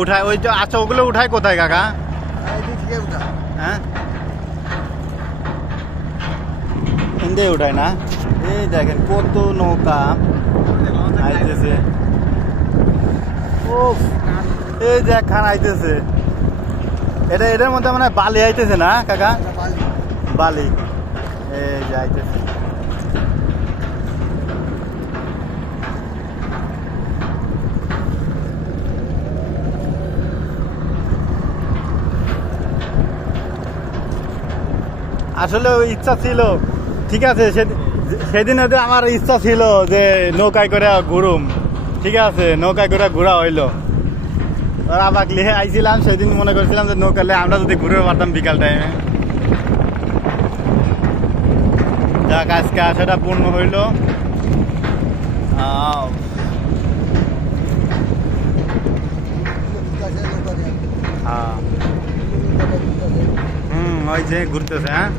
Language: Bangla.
উঠায় ওই যে আচ্ছা ওগুলো উঠায় কোথায় কাকা? হ্যাঁ হিন্দে উঠায় না। এই দেখেন কত নৌকা আইতেছে। ও এই যে একখান আইতেছে, এটা এটার মধ্যে মানে বালি আইতেছে না কাকা? বালি এই যে আইতেছে। আসলে ইচ্ছা ছিল, ঠিক আছে, সেদিন আমার ইচ্ছা ছিল যে নৌকায় করে ঘুরুম, ঠিক আছে, নৌকায় করে ঘোরা হইলো। ওরা আবার লিখে আইছিলাম সেদিন, মনে করছিলাম যে নৌকালে আমরা যদি ঘুরে পারতাম বিকাল টাইমে। যাক আজকে আশাটা পূর্ণ হইল। ওই যে ঘুরতেছে। হ্যাঁ